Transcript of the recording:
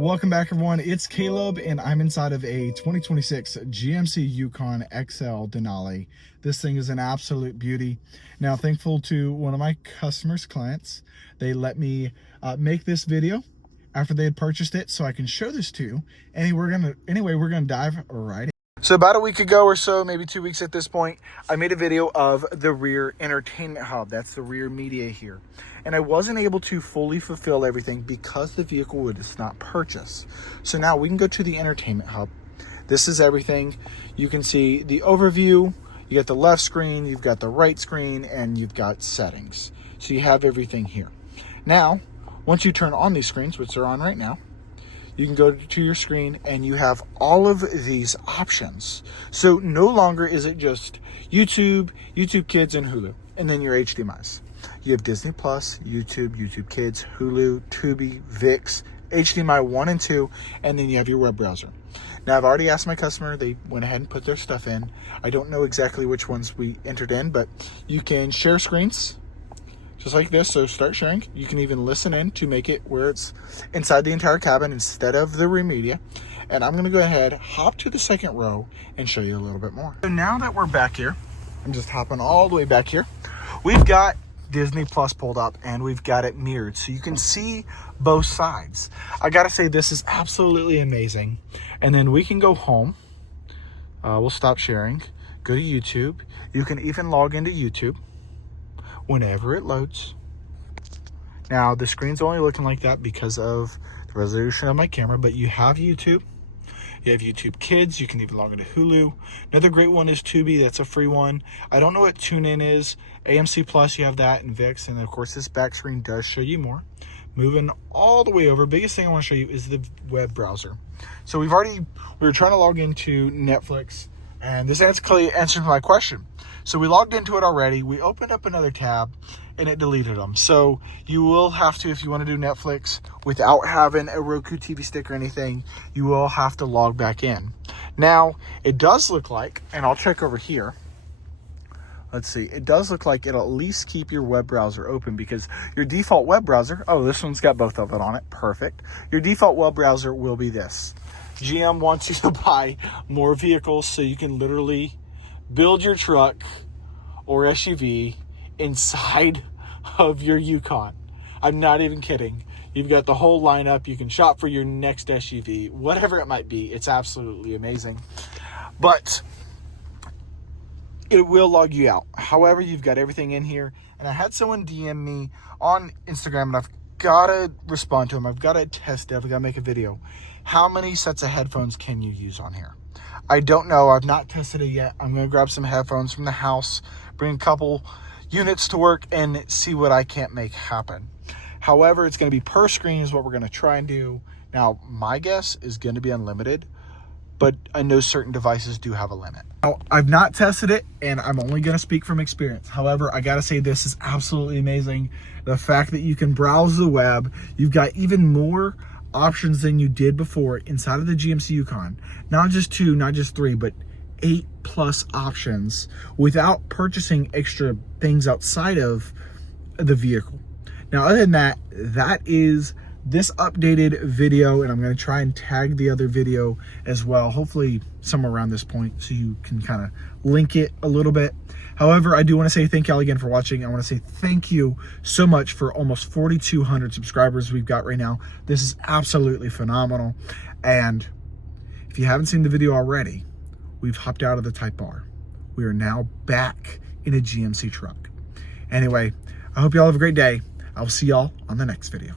Welcome back, everyone. It's Caleb, and I'm inside of a 2026 GMC Yukon XL Denali. This thing is an absolute beauty. Now, thankful to one of my customers' clients, they let me make this video after they had purchased it, so I can show this to you. Anyway, we're gonna dive right in. So about a week ago or so, maybe 2 weeks at this point, I made a video of the rear entertainment hub. That's the rear media here. And I wasn't able to fully fulfill everything because the vehicle was not purchased. So now we can go to the entertainment hub. This is everything. You can see the overview. You got the left screen, you've got the right screen, and you've got settings. So you have everything here. Now, once you turn on these screens, which are on right now, you can go to your screen and you have all of these options. So no longer is it just YouTube, YouTube Kids, and Hulu, and then your HDMIs. You have Disney Plus, YouTube, YouTube Kids, Hulu, Tubi, VIX, HDMI 1 and 2, and then you have your web browser. Now, I've already asked my customer. They went ahead and put their stuff in. I don't know exactly which ones we entered in, but you can share screens just like this. So start sharing. You can even listen in to make it where it's inside the entire cabin instead of the rear media. And I'm going to go ahead, hop to the second row, and show you a little bit more. So now that we're back here, I'm just hopping all the way back here. We've got Disney Plus pulled up and we've got it mirrored so you can see both sides. I gotta say, this is absolutely amazing. And then we can go home. We'll stop sharing, go to YouTube. You can even log into YouTube whenever it loads. Now the screen's only looking like that because of the resolution of my camera, but you have YouTube. You have YouTube Kids. You can even log into Hulu. Another great one is Tubi. That's a free one. I don't know what TuneIn is. AMC Plus, you have that, and VIX. And of course, this back screen does show you more. Moving all the way over, biggest thing I want to show you is the web browser. So we were trying to log into Netflix, and this answered my question. So we logged into it already. We opened up another tab and it deleted them. So you will have to, if you want to do Netflix without having a Roku TV stick or anything, you will have to log back in. Now, it does look like, and I'll check over here. Let's see. It does look like it'll at least keep your web browser open because your default web browser, oh, this one's got both of it on it. Perfect. Your default web browser will be this. GM wants you to buy more vehicles so you can literally build your truck or SUV inside of your Yukon. I'm not even kidding. You've got the whole lineup. You can shop for your next SUV, whatever it might be. It's absolutely amazing. But it will log you out. However, you've got everything in here. And I had someone DM me on Instagram, and I've got to respond to them. I've got to test it. I've got to make a video. How many sets of headphones can you use on here? I don't know. I've not tested it yet. I'm going to grab some headphones from the house, bring a couple units to work, and see what I can't make happen. However, it's going to be per screen is what we're going to try and do. Now, my guess is going to be unlimited, but I know certain devices do have a limit. Now, I've not tested it, and I'm only going to speak from experience. However, I got to say this is absolutely amazing. The fact that you can browse the web, you've got even more options than you did before inside of the GMC Yukon. Not just 2, not just 3, but 8+ options without purchasing extra things outside of the vehicle. Now, other than that, that is this updated video, and I'm going to try and tag the other video as well, hopefully somewhere around this point so you can kind of link it a little bit. However, I do want to say thank y'all again for watching. I want to say thank you so much for almost 4,200 subscribers we've got right now. This is absolutely phenomenal. And if you haven't seen the video already, we've hopped out of the Type R. We are now back in a GMC truck. Anyway, I hope y'all have a great day. I'll see y'all on the next video.